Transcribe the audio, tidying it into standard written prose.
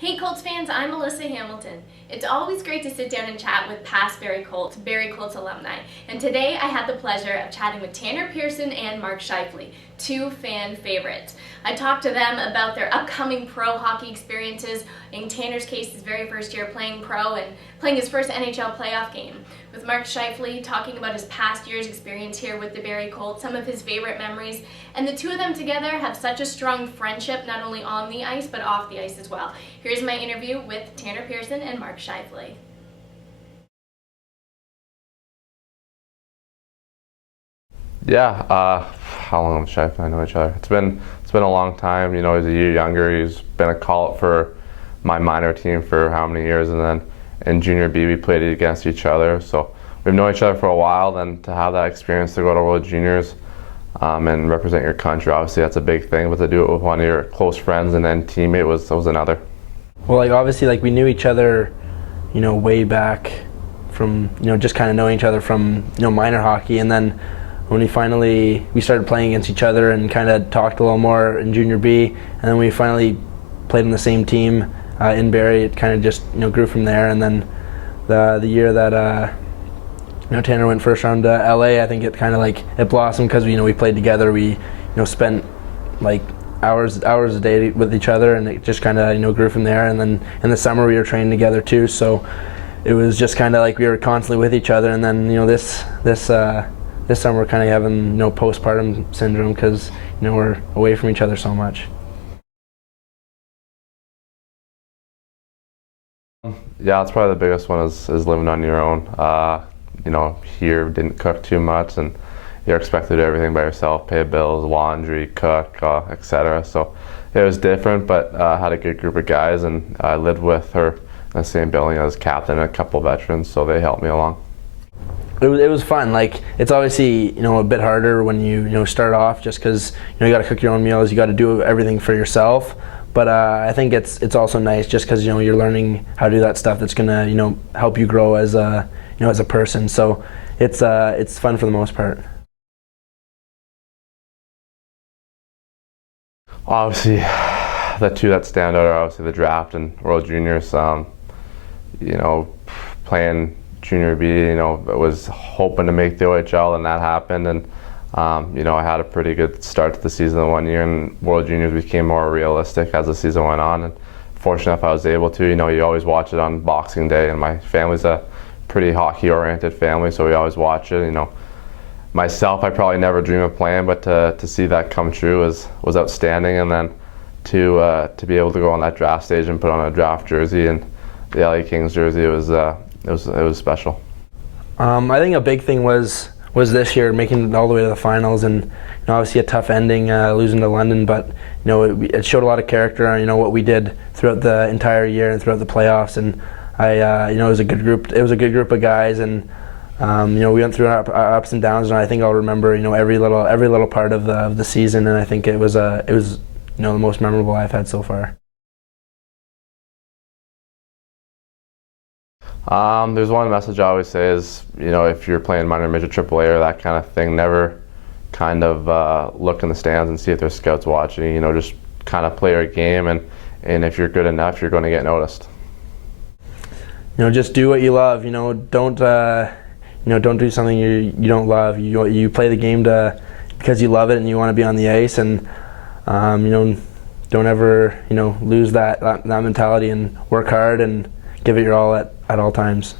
Hey Colts fans, I'm Melissa Hamilton. It's always great to sit down and chat with past Barrie Colts alumni. And today I had the pleasure of chatting with Tanner Pearson and Mark Scheifele, two fan favorites. I talked to them about their upcoming pro hockey experiences, in Tanner's case his very first year playing pro and playing his first NHL playoff game. With Mark Scheifele talking about his past year's experience here with the Barrie Colts, some of his favorite memories, and the two of them together have such a strong friendship not only on the ice but off the ice as well. Here's my interview with Tanner Pearson and Mark Scheifele. Yeah, how long have Scheifele and I know each other? It's been a long time. You know, he's a year younger. He's been a call-up for my minor team for how many years, and then in junior B we played against each other. So we've known each other for a while. Then to have that experience to go to World Juniors and represent your country, obviously that's a big thing. But to do it with one of your close friends and then teammate was another. Well, obviously we knew each other, way back from just kind of knowing each other from minor hockey, and then when we started playing against each other and kind of talked a little more in junior B, and then we finally played on the same team in Barrie. It kind of just grew from there, and then the year that Tanner went first round to LA, I think it kind of it blossomed because we played together. We spent hours a day with each other, and it just kind of grew from there. And then in the summer we were training together too, so it was just kind of we were constantly with each other. And then this summer we're kind of having postpartum syndrome because we're away from each other so much. Yeah, that's probably the biggest one is living on your own. Here didn't cook too much, and you're expected to do everything by yourself, pay bills, laundry, cook, etc. So it was different, but I had a good group of guys, and I lived with her in the same building as captain and a couple veterans, so they helped me along. It was fun. It's obviously a bit harder when you start off, just because you got to cook your own meals, you got to do everything for yourself. But I think it's also nice just because you're learning how to do that stuff that's gonna help you grow as a as a person. So it's fun for the most part. Obviously, the two that stand out are obviously the draft and World Juniors. Playing junior B, I was hoping to make the OHL, and that happened. And I had a pretty good start to the season one year, and World Juniors became more realistic as the season went on. And fortunate enough I was able to. You always watch it on Boxing Day, and my family's a pretty hockey-oriented family, so we always watch it. Myself, I probably never dreamed of playing, but to see that come true was outstanding. And then to be able to go on that draft stage and put on a draft jersey and the LA Kings jersey, it was special. I think a big thing was this year making it all the way to the finals, and obviously a tough ending, losing to London, but it showed a lot of character on what we did throughout the entire year and throughout the playoffs. And it was a good group. It was a good group of guys, and we went through our ups and downs, and I think I'll remember every little part of the season, and I think it was the most memorable I've had so far. There's one message I always say is, if you're playing minor midget AAA or that kind of thing, never kind of look in the stands and see if there's scouts watching. Just kind of play your game, and if you're good enough, you're going to get noticed. Just do what you love. Don't do something you don't love. You play the game because you love it and you want to be on the ice, and don't ever lose that mentality, and work hard and give it your all at all times.